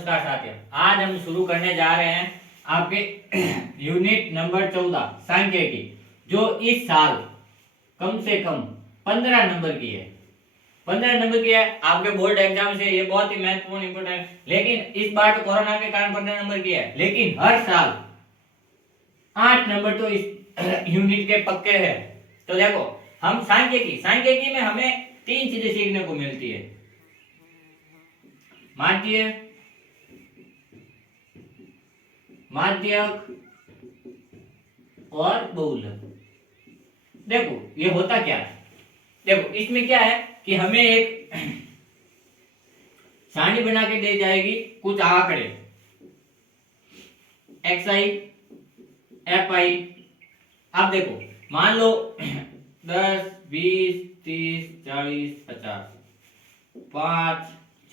नमस्कार साथियों, आज हम शुरू करने जा रहे हैं आपके यूनिट नंबर 14 सांख्यिकी, जो इस साल कम से कम 15 नंबर की है। 15 नंबर की है आपके बोर्ड एग्जाम से, ये बहुत ही महत्वपूर्ण इंपोर्टेंट है। लेकिन इस बार तो कोरोना के कारण 15 नंबर की है, लेकिन हर साल 8 नंबर तो इस यूनिट के पक्के हैं। तो देखो, हम सांख्यिकी में हमें 3 चीजें सीखने को मिलती है: माध्यक और बहुलक। देखो ये होता क्या है, देखो इसमें क्या है कि हमें एक सारणी बना के दे जाएगी, कुछ आंकड़े xi fi। आप देखो, मान लो 10 20 30 40 50, 5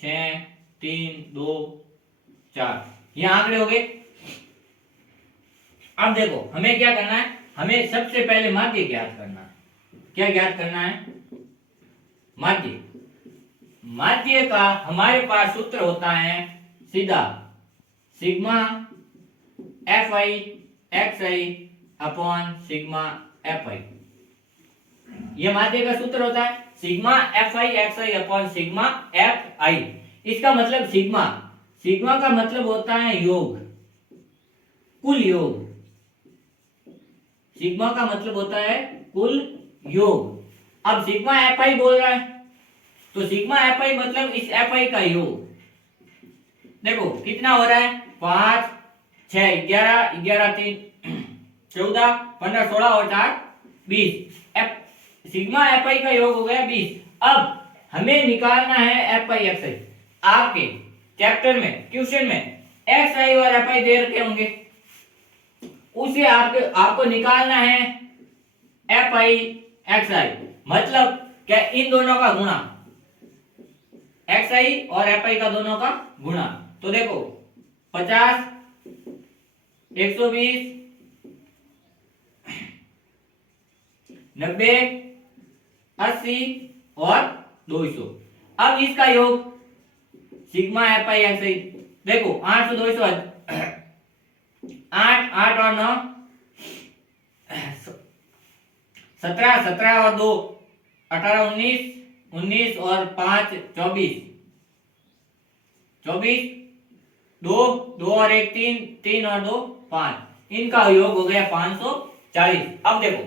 6 3 2 4, ये आंकड़े हो गए। अब देखो हमें क्या करना है, हमें सबसे पहले माध्य ज्ञात करना है। क्या ज्ञात करना है? माध्य का हमारे पास सूत्र होता है सीधा sigma fi xi upon sigma fi। यह माध्य का सूत्र होता है sigma fi xi upon sigma fi। इसका मतलब सिग्मा का मतलब होता है योग, कुल योग। सिग्मा का मतलब होता है कुल योग। अब सिग्मा fi बोल रहा है, तो सिग्मा fi मतलब इस fi का योग। देखो कितना हो रहा है, 5 6 11 11 3 14 15 16 और 4 20। सिग्मा fi का योग हो गया 20। अब हमें निकालना है fi xi। आपके चैप्टर में, क्वेश्चन में xi और fi दे रखे होंगे, उसे आपको निकालना है fi xi। मतलब क्या? इन दोनों का गुणा, xi और fi का दोनों का गुणा। तो देखो 50 120 90 80 और 200। अब इसका योग सिग्मा fi xi, देखो 8 200 8 8 और 9 17 17 और 2 18 19 19 और 5 24 24 2 2 और 1 3 3 और 2 5। इनका योग हो गया 540। अब देखो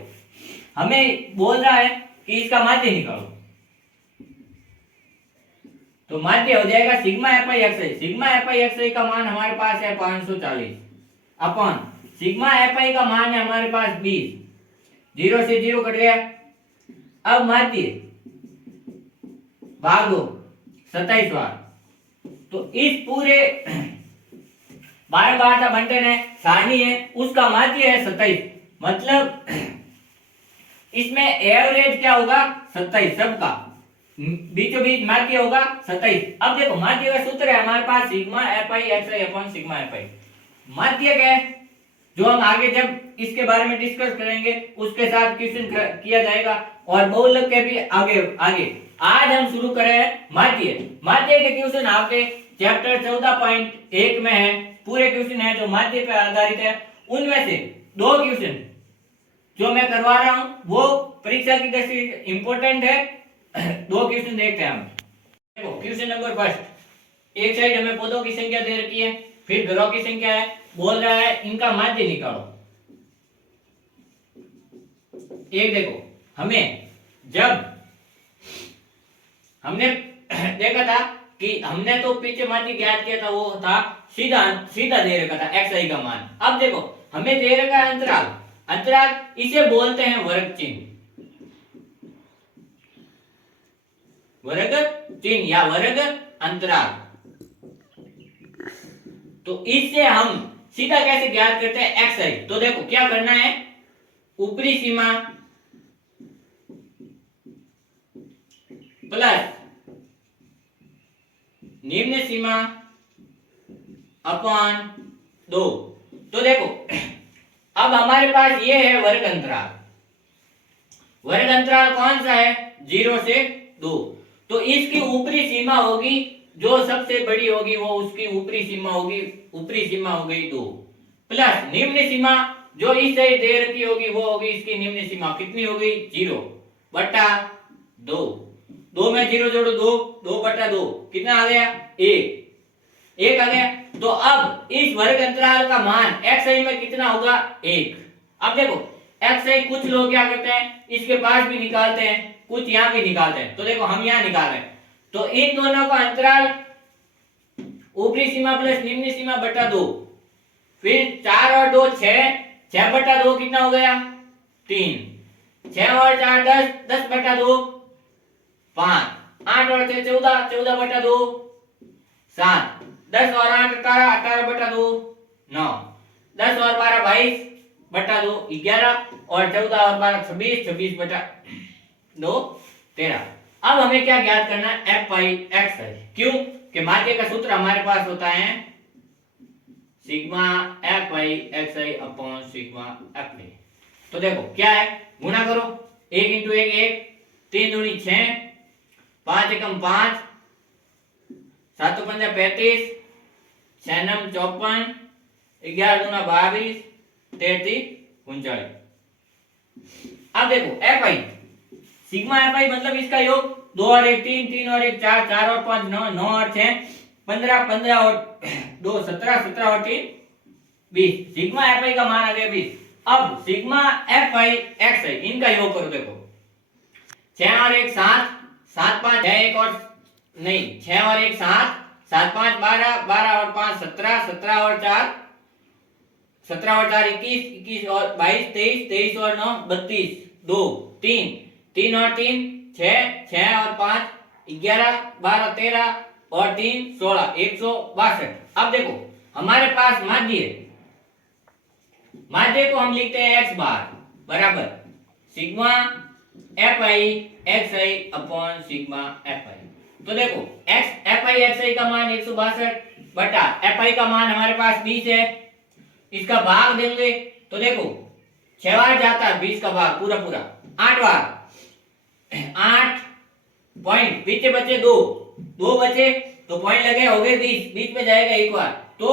हमें बोल रहा है कि इसका माध्य निकालो, तो माध्य हो जाएगा sigma fi xi। Sigma fi xi का मान हमारे पास है 540 अपॉन सिग्मा fi का मान है हमारे पास 20। 0 से 0 कट गया। अब माध्य भाग दो 27 बार, तो इस पूरे 12 बार का बंटन है, सारणी है, उसका माध्य है 27। मतलब इसमें एवरेज क्या होगा? 27 सबका, बीचों बीच माध्य होगा 27। अब देखो माध्य का सूत्र है हमारे पास sigma fi xi upon sigma fi। माध्य क्या है, जो हम आगे जब इसके बारे में डिस्कस करेंगे उसके साथ क्वेश्चन किया जाएगा, और बहुलक के भी आगे। आज हम शुरू कर रहे हैं माध्य के क्वेश्चन आपके चैप्टर 14.1 में है। पूरे क्वेश्चन है जो माध्य पर आधारित है, उनमें से 2 क्वेश्चन जो मैं करवा रहा हूं वो परीक्षा की दृष्टि इंपॉर्टेंट है। 2 क्वेश्चन देखते हैं हम। देखो क्वेश्चन नंबर फर्स्ट, एक साइड हमें पदों की संख्या दे रखी है, फिर घरों की संख्या है, बोल रहा है इनका माध्य निकालो। एक देखो, जब हमने देखा था कि हमने तो पीछे माध्य ज्ञात किया था, वो था सीधा दे रखा था xi का मान। अब देखो हमें दे रखा है अंतराल, इसे बोलते हैं वर्ग चिन्ह या वर्ग अंतराल। तो इससे हम सीधा कैसे ज्ञात करते हैं xi? तो देखो क्या करना है, ऊपरी सीमा प्लस निम्न सीमा अपॉन 2। तो देखो अब हमारे पास ये है वर्ग अंतराल। वर्ग अंतराल कौन सा है? 0 से 2। तो इसकी ऊपरी सीमा होगी जो सबसे बड़ी होगी वो उसकी ऊपरी सीमा होगी, ऊपरी सीमा हो गई 2 प्लस निम्न सीमा जो इस साइड दे रखी होगी वो होगी इसकी निम्न सीमा, कितनी हो गई 0 बटा 2। 2 में 0 जोड़ो 2, 2 बटा 2 कितना आ गया 1 आ गया। तो अब इस वर्ग अंतराल का मान xi में कितना होगा 1। अब देखो xi कुछ लोग क्या करते हैं इसके पास भी निकालते हैं, कुछ यहाँ भी निकालते हैं, तो देखो हम यहाँ निकाल रहे हैं। तो इन दोनों का अंतराल ऊपरी सीमा प्लस निम्न सीमा बटा 2, फिर 4 और 2 6, 6 बटा 2 कितना हो गया 3, 6 और 4 10, 10 बटा 2 5, 8 और 6 14, 14 बटा 2 7, 10 और 8 18, 18 बटा 2 9, 10 और 12 22 बटा 2 11 और 14 और 12 26, 26 बटा 2 13। अब हमें क्या ज्ञात करना है एफ आई एक्स है, क्यों कि माध्य का सूत्र हमारे पास होता है sigma f i x i upon sigma f आई। तो देखो क्या है गुणा करो 1 इंटू 1 1, 3 दूनी 6, 5 एकम 5, 7 पंजा 35, 6 नम 54, 11 दूना 22, 13 39। अब देखो एफ आई सिग्मा एफ आई मतलब इसका योग 2 और 1 3, 3 और 1 4, 4 और 5 9, 9 और 6 15, 15 और 2 17, 17 और 3 20। सिग्मा एफ आई का मान आ गया 20। अब सिग्मा एफ आई एक्स आई इनका योग करो, देखो 6 और 1 7, 7 5 6 1 और नहीं 6 और 1 7, 7 5 12, 12 और 5 17, 17 और 4 17 और 4 21, 21 और 22 23, 23 और 9 32, 2 3, 3 और 3 6, 6 और 5 11, 12 13 और 3 16 162। अब देखो हमारे पास माध्य है, माध्य को हम लिखते हैं x बार बराबर sigma f i x i upon sigma f आई। तो देखो x एफ आई एक्स आई का मान 162 बटा एफ आई का मान हमारे पास 20 है, इसका भाग देंगे तो देखो 6 बार जाता है 20 का भाग पूरा पूरा 8 बार 8 पॉइंट पीछे बचे 2 बचे तो पॉइंट लगे हो गए 20, बीच में जाएगा एक बार। तो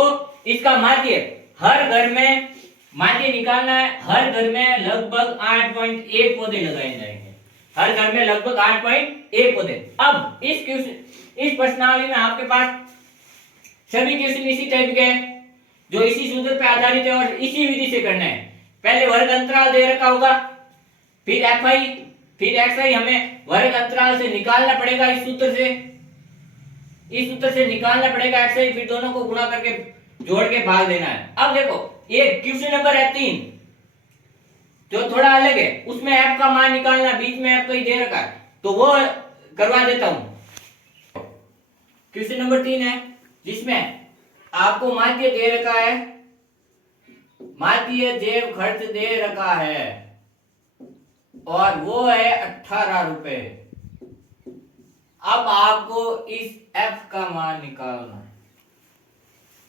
इसका माध्य हर घर में माध्य निकालना है, हर घर में लगभग 8.1 पौधे लगाए जाएंगे, हर घर में लगभग 8.1 पौधे। अब इस क्वेश्चन इस प्रश्नावली में आपके पास सभी क्वेश्चन इसी टाइप के हैं जो इसी सूत्र पे आधारित है और इसी विधि से करना है। पहले वर्ग अंतराल दे रखा होगा, फिर एफ आई फिर एक्स आई हमें वर्ग अंतराल से निकालना पड़ेगा, इस सूत्र से निकालना पड़ेगा एक्स आई, फिर दोनों को गुणा करके जोड़ के भाग देना है। अब देखो ये क्वेश्चन नंबर है 3 जो थोड़ा अलग है, उसमें एफ का मान निकालना, बीच में एफ कहीं दे रखा है तो वो करवा देता हूं। क्वेश्चन नंबर 3 है जिसमें आपको माध्य दे रखा है, माध्य जेब खर्च दे रखा है और वो है 18 रुपए। अब आपको इस एफ का मान निकालना है।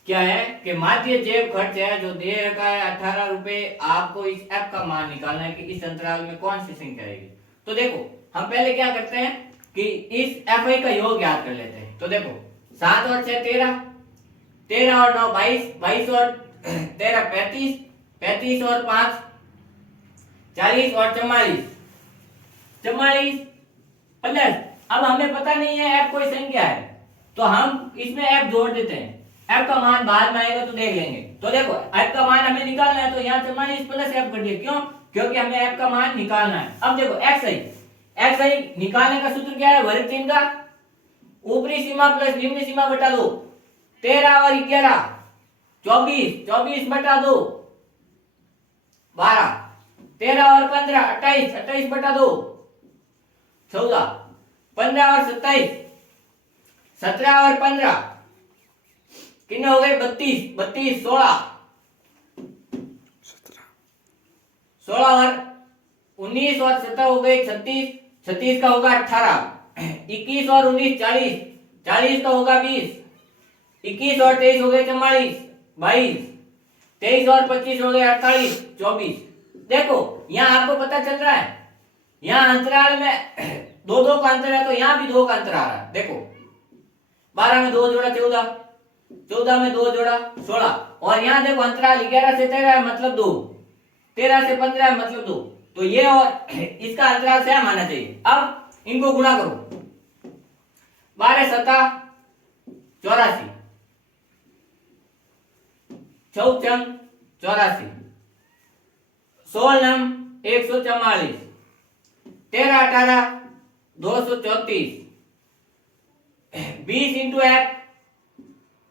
क्या है कि माध्य जेब खर्च है जो दे रखा है 18 रुपए, आपको इस एफ का मान निकालना है कि इस अंतराल में कौन सी संख्या आएगी। तो देखो हम पहले क्या करते हैं कि इस एफ आई का योग याद कर लेते हैं। तो देखो 7 और 6 13, 13 और 9 22, 22 और 13 35, 35 और 5 40 और 44, 44 प्लस अब हमें पता नहीं है एफ कोई संख्या है तो हम इसमें एफ जोड़ देते हैं, एफ का मान बाद में आएगा तो देख लेंगे। तो देखो एफ का मान हमें निकालना है तो यहाँ 44 प्लस एफ कर दिया, क्यों क्योंकि हमें एफ का मान निकालना है। अब देखो एक्स आई निकालने का सूत्र क्या है, वर्ग चिन्ह का ऊपरी सीमा प्लस निम्न सीमा बटा 2, 13 और 11 24, 24 बटा 2 12, 13 और 15 28, 28 बटा 2 14, 15 और 27 17 और 15 कितने हो गए 32, 32 16 16 और 19 और 17 हो गए 36, 36 का होगा 18, 21 और 19 40, 40 का होगा 20, 21 और 23 हो गए 44, 22, 23 और 25 हो गए 48, 24। देखो यहाँ आपको पता चल रहा है यहाँ अंतराल में 2 2 का अंतर है तो यहाँ भी 2 का अंतर आ रहा है। देखो 12 में 2 जोड़ा 14, 14 में 2 जोड़ा 16, और यहाँ देखो अंतराल 11 से 13 है मतलब 2, 13 से 15 है मतलब 2, तो ये और इसका अंतराल सेम आना चाहिए। अब इनको गुणा करो, 12 सता 84, 14 84, 16 नम 144, 13 18 234, 20 into F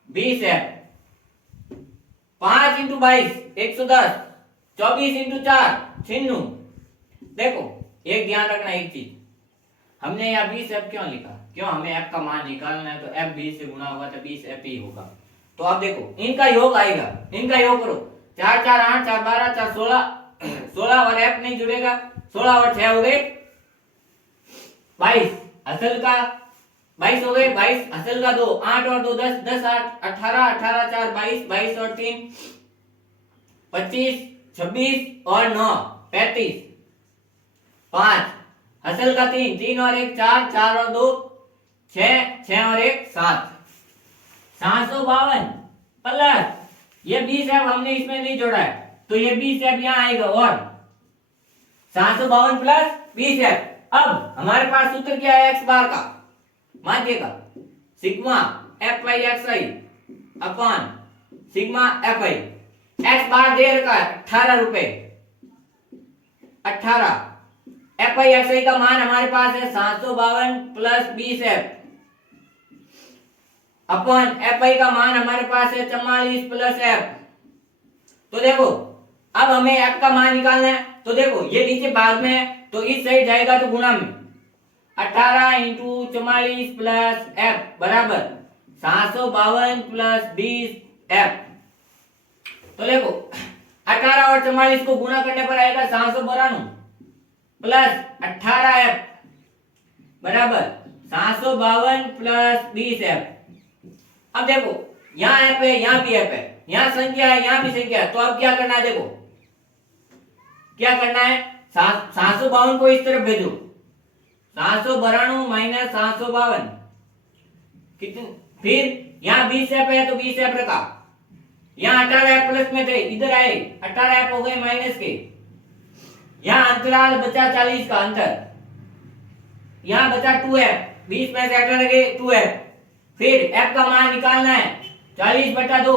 20 F, 5 into 22 110, 24 into 4 96। देखो एक ध्यान रखना, एक चीज, हमने यहाँ 20 एफ क्यों लिखा? क्यों? हमें एफ का मान निकालना है, तो एफ 20 से गुणा होगा तो 20 एफ ही होगा। तो अब देखो इनका योग आएगा, इनका योग करो, 4 4 8 4 12 4 16, 16 और एफ नहीं जुड़ेगा, 16 और 6 हो गए 22, असल का 22 हो गए, 22 असल का 2, 8 और 2 10, 10 8 18, 18 4 22, 22 और 3 25, 26 और 9 35, 5 असल का 3, 3 और 1 4, 4 और 2 6, 6 और 1 7, 752 प्लस ये 20 है, हमने इसमें नहीं जोड़ा है तो ये 20 है यहाँ आएगा, और 752 प्लस 20 है। अब हमारे पास सूत्र क्या है एक्स बार का? मानिएगा sigma f y x i upon sigma f i. X bar दे रखा है 18 रुपए, 18। एफ आई एक्स आई का मान हमारे पास है 752 plus 20 F upon F I का मान हमारे पास है 44 प्लस एफ। तो देखो अब हमें एफ का मान निकालना है, तो देखो ये नीचे भाग में है तो इस साइड जाएगा तो गुणा में 18 इंटू 44 प्लस एफ बराबर 752 प्लस 20 एफ। तो देखो 18 और 44 को गुणा करने पर आएगा 792 प्लस 18 एफ बराबर 752 प्लस 20 एफ। अब देखो यहाँ एफ है, यहाँ भी एफ है, यहाँ संख्या है, यहाँ भी संख्या है, तो अब क्या करना है? देखो क्या करना है, 752 को इस तरफ भेजो, 792 माइनस 752 कितने, फिर यहाँ 20 एफ है तो 20 एफ रखा, यहाँ 18 एफ प्लस में थे इधर आए 18 एफ हो गए माइनस के, यहाँ अंतराल बचा 40 का अंतर, यहाँ बचा 2 एफ, 20 में से 18 गए 2 एफ। फिर एफ का मान निकालना है 40 बटा 2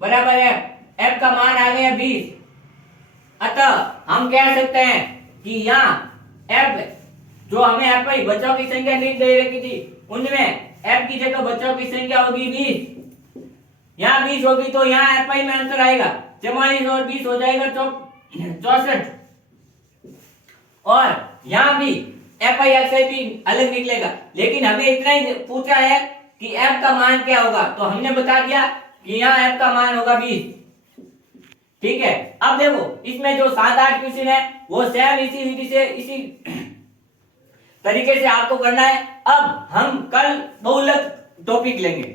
बराबर एफ, एफ का मान आ गया 20। अतः हम कह सकते हैं कि यहाँ एफ जो हमें एफ आई बच्चों की संख्या नहीं दे रखी थी उनमें एफ की जगह बच्चों की संख्या होगी 20, यहाँ 20 होगी तो यहाँ एफ आई में अंतर आएगा 44 और 20 हो जाएगा 64, और यहाँ भी एफ आई एक्स आई भी अलग निकलेगा। लेकिन हमें इतना ही पूछा है कि एफ का मान क्या होगा, तो हमने बता दिया कि यहाँ एफ का मान होगा 20। ठीक है, अब देखो इसमें जो 7-8 क्वेश्चन है वो सेम इसी विधि से इसी तरीके से आपको करना है। अब हम कल बहुलक टॉपिक लेंगे।